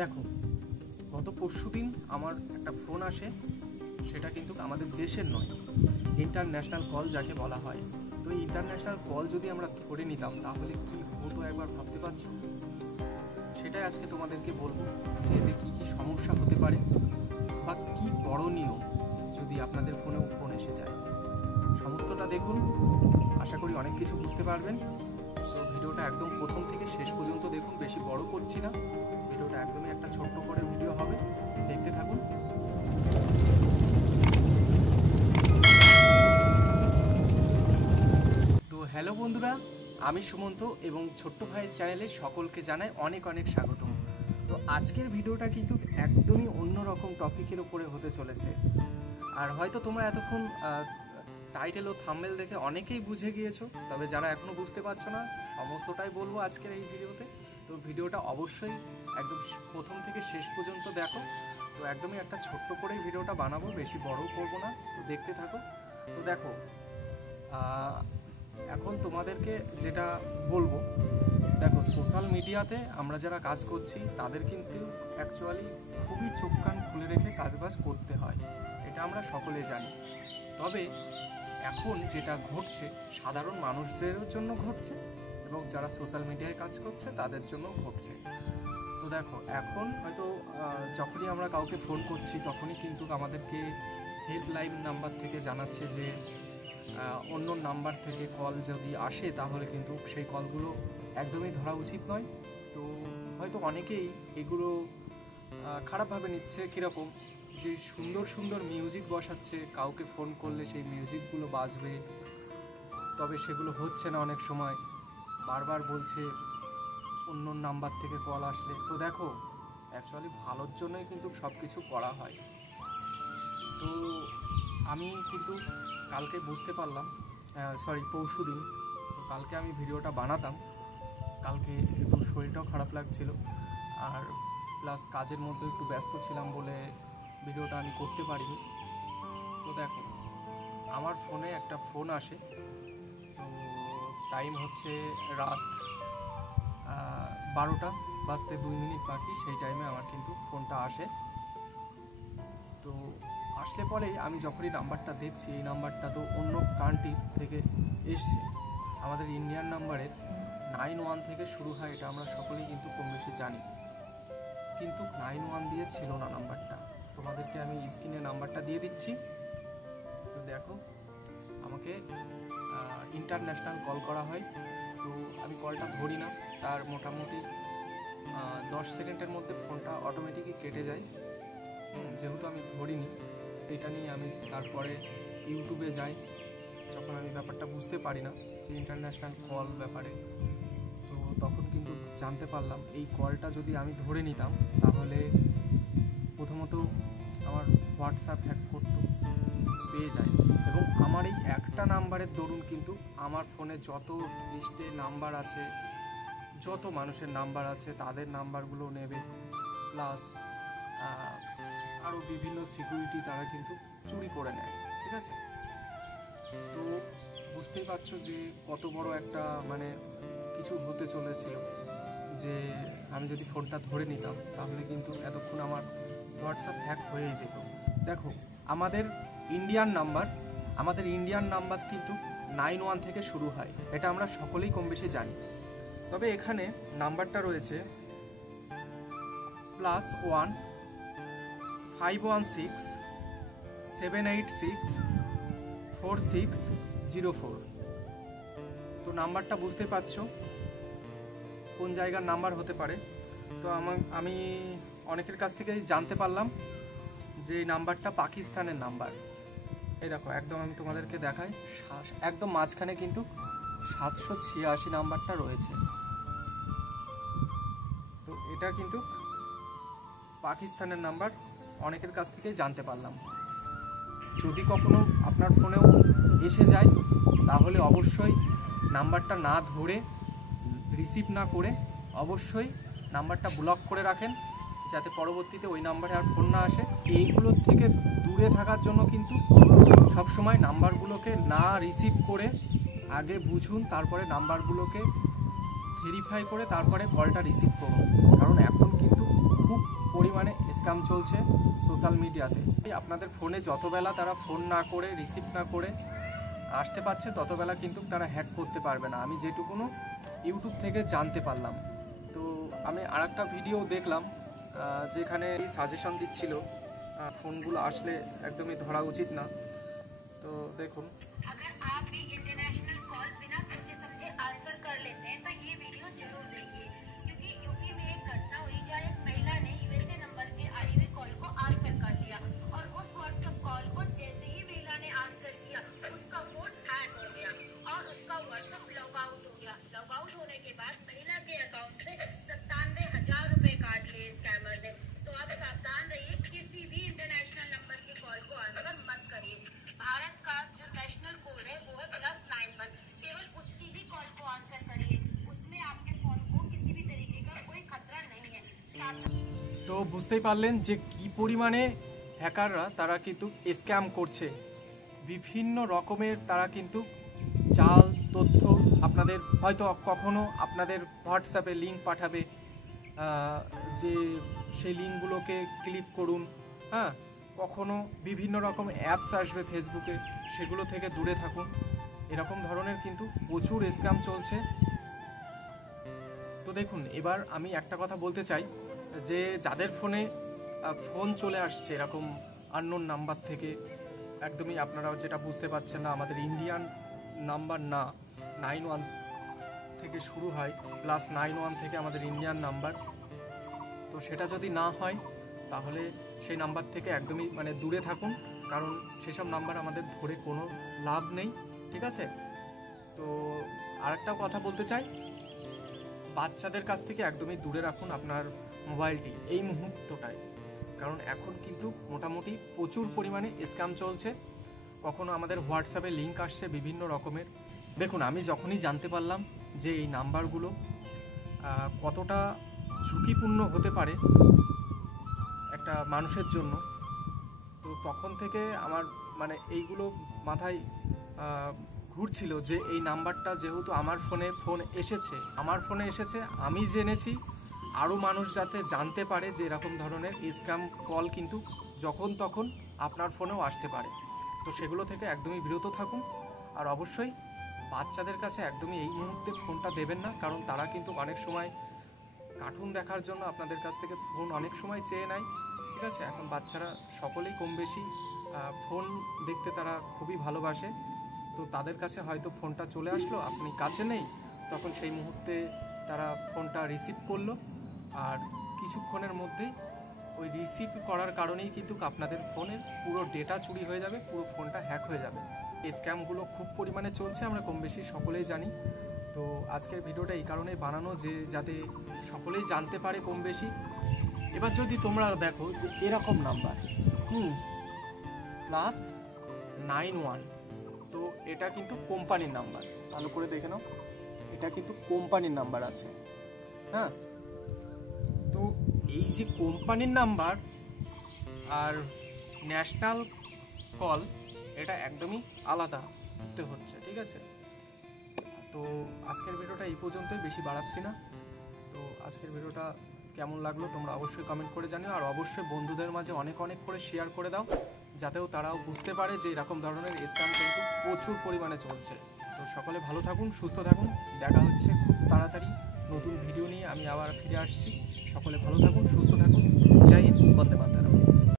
দেখো, গত পরশুদিন আমার একটা ফোন আসে, সেটা কিন্তু আমাদের দেশের নয়, ইন্টারন্যাশনাল কল যাকে বলা হয়। তো এই ইন্টারন্যাশনাল কল যদি আমরা ধরে নিতাম তাহলে কি হতো একবার ভাবতে পারছো? সেটাই আজকে তোমাদেরকে বলবো যে এতে কী কী সমস্যা হতে পারে বা কী করণীয় যদি আপনাদের ফোনেও ফোন এসে যায়। সমস্তটা দেখুন, আশা করি অনেক কিছু বুঝতে পারবেন। তো ভিডিওটা একদম প্রথম থেকে শেষ পর্যন্ত দেখুন, বেশি বড় করছি না, ভিডিওটা একদমই একটা ছোট্ট করে ভিডিও হবে, দেখতে থাকুন। তো হ্যালো বন্ধুরা, আমি সুমন্ত এবং ছোট্ট ভাইয়ের চ্যানেলে সকলকে জানাই অনেক অনেক স্বাগতম। তো আজকের ভিডিওটা কিন্তু একদমই অন্যরকম টপিকের উপরে হতে চলেছে। আর হয়তো তোমরা এতক্ষণ টাইটেল ও থাম্বনেল দেখে অনেকেই বুঝে গিয়েছো, তবে যারা এখনো বুঝতে পারছো না সমস্তটাই বলবো আজকের এই ভিডিওতে। তো ভিডিওটা অবশ্যই একদম প্রথম থেকে শেষ পর্যন্ত দেখো। তো একদমই একটা ছোট্ট করেই ভিডিওটা বানাবো, বেশি বড়ও করবো না, তো দেখতে থাকো। তো দেখো, এখন তোমাদেরকে যেটা বলবো, দেখো সোশ্যাল মিডিয়াতে আমরা যারা কাজ করছি তাদের কিন্তু অ্যাকচুয়ালি খুবই চোখ কান খুলে রেখে কাজবাজ করতে হয়, এটা আমরা সকলে জানি। তবে এখন যেটা ঘটছে সাধারণ মানুষদের জন্য ঘটছে এবং যারা সোশ্যাল মিডিয়ায় কাজ করছে তাদের জন্য ঘটছে। তো দেখো, এখন হয়তো যখনই আমরা কাউকে ফোন করছি তখনই কিন্তু আমাদেরকে হেল্পলাইন নাম্বার থেকে জানাচ্ছে যে অন্য নাম্বার থেকে কল যদি আসে তাহলে কিন্তু সেই কলগুলো একদমই ধরা উচিত নয়। তো হয়তো অনেকেই এগুলো খারাপভাবে নিচ্ছে। কীরকম, যে সুন্দর সুন্দর মিউজিক বসাচ্ছে, কাউকে ফোন করলে সেই মিউজিকগুলো বাজবে, তবে সেগুলো হচ্ছে না। অনেক সময় বারবার বলছে অন্য নাম্বার থেকে কল আসলে। তো দেখো, অ্যাকচুয়ালি ভালোর জন্যই কিন্তু সব কিছু করা হয়। তো আমি কিন্তু কালকে বুঝতে পারলাম, পরশুদিন, তো কালকে আমি ভিডিওটা বানাতাম, কালকে একটু শরীরটাও খারাপ লাগছিল আর প্লাস কাজের মধ্যে একটু ব্যস্ত ছিলাম বলে ভিডিওটা আমি করতে পারিনি। তো দেখো, আমার ফোনে একটা ফোন আসে, তো টাইম হচ্ছে রাত 12টা বাজতে 2 মিনিট বাকি, সেই টাইমে আমার কিন্তু ফোনটা আসে। তো আসলে পরেই আমি যখনই নাম্বারটা দেখছি, এই নাম্বারটা তো অন্য কান্ট্রি থেকে এসছে, আমাদের ইন্ডিয়ান নাম্বারের 91 থেকে শুরু হয়, এটা আমরা সকলেই কিন্তু কম বেশি জানি। কিন্তু 91 দিয়ে ছিল না নাম্বারটা। তোমাদেরকে আমি স্ক্রিনে নাম্বারটা দিয়ে দিচ্ছি। তো দেখো, আমাকে ইন্টারন্যাশনাল কল করা হয়। তো আমি কলটা ধরি না, তার মোটামুটি 10 সেকেন্ডের মধ্যে ফোনটা অটোমেটিকই কেটে যায়। যেহেতু আমি ধরিনি, এটা নিয়ে আমি তারপরে ইউটিউবে যাই, যখন আমি ব্যাপারটা বুঝতে পারি না যে ইন্টারন্যাশনাল কল ব্যাপারে। তো তখন কিন্তু জানতে পারলাম এই কলটা যদি আমি ধরে নিতাম তাহলে প্রথমত আমার হোয়াটসঅ্যাপ হ্যাক করতো, পেয়ে যায়, এবং আমার এই একটা নাম্বারের দরুন কিন্তু আমার ফোনে যত লিস্টে নাম্বার আছে, যত মানুষের নাম্বার আছে তাদের নাম্বারগুলো নেবে, প্লাস আরও বিভিন্ন সিকিউরিটি তারা কিন্তু চুরি করে নেয়। ঠিক আছে, তো বুঝতেই পারছো যে কত বড় একটা কিছু হতে চলেছিল, যে আমি যদি ফোনটা ধরে নিতাম তাহলে কিন্তু এতক্ষণ আমার হোয়াটসঅ্যাপ হ্যাক হয়েই যেত। দেখো, আমাদের ইন্ডিয়ান নাম্বার কিন্তু 91 থেকে শুরু হয়, এটা আমরা সকলেই কম বেশি জানি। তবে এখানে নাম্বারটা রয়েছে +1 516 786 4604। তো নাম্বারটা বুঝতে পারছো কোন জায়গার নাম্বার হতে পারে। তো আমি অনেকের কাছ থেকে জানতে পারলাম যে নাম্বারটা পাকিস্তানের নাম্বার। এই দেখো, একদম আমি তোমাদেরকে দেখাই, একদম মাঝখানে কিন্তু 786 নাম্বারটা রয়েছে। তো এটা কিন্তু পাকিস্তানের নাম্বার, অনেকের কাছ থেকে জানতে পারলাম। যদি কখনো আপনার ফোনেও এসে যায় তাহলে অবশ্যই নাম্বারটা না ধরে, রিসিভ না করে অবশ্যই নাম্বারটা ব্লক করে রাখেন, যাতে পরবর্তীতে ওই নাম্বারে আর ফোন না আসে। এইগুলোর থেকে দূরে থাকার জন্য কিন্তু সবসময় নাম্বারগুলোকে না রিসিভ করে আগে বুঝুন, তারপরে নাম্বারগুলোকে ভেরিফাই করে তারপরে কলটা রিসিভ করুন। কারণ এখন কিন্তু খুব স্ক্যাম চলছে সোশ্যাল মিডিয়াতে। আপনাদের ফোনে যতবেলা তারা ফোন না করে রিসিভ না করে আসতে পারছে ততবেলা কিন্তু তারা হ্যাক করতে পারবে না, আমি যেটুকুনো ইউটিউব থেকে জানতে পারলাম। তো আমি আরেকটা ভিডিও দেখলাম যেখানে সাজেশন দিচ্ছিল ফোনগুলো আসলে একদমই ধরা উচিত না। তো দেখুন, তো বুঝতেই পারলেন যে কি পরিমাণে হ্যাকাররা তারা কিন্তু স্ক্যাম করছে। বিভিন্ন রকমের তারা কিন্তু জাল তথ্য আপনাদের হয়তো কখনো আপনাদের হোয়াটসঅ্যাপে লিঙ্ক পাঠাবে, যে সেই লিঙ্কগুলোকে ক্লিক করুন। হ্যাঁ, কখনো বিভিন্ন রকম অ্যাপস আসবে ফেসবুকে, সেগুলো থেকে দূরে থাকুন। এরকম ধরনের কিন্তু প্রচুর স্ক্যাম চলছে। তো দেখুন, এবার আমি একটা কথা বলতে চাই যে যাদের ফোনে ফোন চলে আসছে এরকম আননোন নাম্বার থেকে, একদমই আপনারাও যেটা বুঝতে পারছেন না, আমাদের ইন্ডিয়ান নাম্বার না, 91 থেকে শুরু হয়, +91 থেকে আমাদের ইন্ডিয়ান নাম্বার। তো সেটা যদি না হয় তাহলে সেই নাম্বার থেকে একদমই দূরে থাকুন, কারণ সেসব নাম্বার আমাদের ধরে কোনো লাভ নেই, ঠিক আছে? তো আরেকটা কথা বলতে চাই, বাচ্চাদের কাছ থেকে একদমই দূরে রাখুন আপনার মোবাইলটি এই মুহূর্তটায়, কারণ এখন কিন্তু মোটামুটি প্রচুর পরিমাণে স্ক্যাম চলছে। কখনো আমাদের হোয়াটসঅ্যাপে লিঙ্ক আসছে বিভিন্ন রকমের। দেখুন, আমি যখনই জানতে পারলাম যে এই নাম্বারগুলো কতটা ঝুঁকিপূর্ণ হতে পারে একটা মানুষের জন্য, তো তখন থেকে আমার এইগুলো মাথায় ঘুরছিল যে এই নাম্বারটা যেহেতু আমার ফোনে এসেছে, আমি জেনেছি, আরও মানুষ যাতে জানতে পারে যে এরকম ধরনের স্ক্যাম কল কিন্তু যখন তখন আপনার ফোনেও আসতে পারে। তো সেগুলো থেকে একদমই বিরত থাকুন। আর অবশ্যই বাচ্চাদের কাছে একদমই এই মুহূর্তে ফোনটা দেবেন না, কারণ তারা কিন্তু অনেক সময় কার্টুন দেখার জন্য আপনাদের কাছ থেকে ফোন অনেক সময় চেয়ে নেয়, ঠিক আছে? এখন বাচ্চারা সকলেই কম বেশি ফোন দেখতে তারা খুবই ভালোবাসে। তো তাদের কাছে হয়তো ফোনটা চলে আসলো, আপনি কাছে নেই, তখন সেই মুহূর্তে তারা ফোনটা রিসিভ করলো, আর কিছুক্ষণের মধ্যেই ওই রিসিভ করার কারণেই কিন্তু আপনাদের ফোনের পুরো ডেটা চুরি হয়ে যাবে, পুরো ফোনটা হ্যাক হয়ে যাবে। এই স্ক্যামগুলো খুব পরিমাণে চলছে, আমরা কম বেশি সকলেই জানি। তো আজকের ভিডিওটা এই কারণেই বানানো যে যাতে সকলেই জানতে পারে কম বেশি। এবার যদি তোমরা দেখো যে এরকম নাম্বার +91, তো এটা কিন্তু কোম্পানির নাম্বার, ভালো করে দেখে নাও, এটা কিন্তু কোম্পানির নাম্বার আছে। হ্যাঁ, তো এই যে কোম্পানির নাম্বার আর ন্যাশনাল কল, এটা একদমই আলাদা হতে হচ্ছে, ঠিক আছে? তো আজকের ভিডিওটা এই পর্যন্তই, বেশি বাড়াচ্ছি না। তো আজকের ভিডিওটা কেমন লাগলো তোমরা অবশ্যই কমেন্ট করে জানিও, আর অবশ্যই বন্ধুদের মাঝে অনেক অনেক করে শেয়ার করে দাও, যাতেও তারাও বুঝতে পারে যে এরকম ধরনের স্ক্যাম কিন্তু প্রচুর পরিমাণে চলছে। তো সকলে ভালো থাকুন, সুস্থ থাকুন, দেখা হচ্ছে খুব তাড়াতাড়ি নতুন ভিডিও নিয়ে, আমি আবার ফিরে আসছি। সকলে ভালো থাকুন, সুস্থ থাকুন।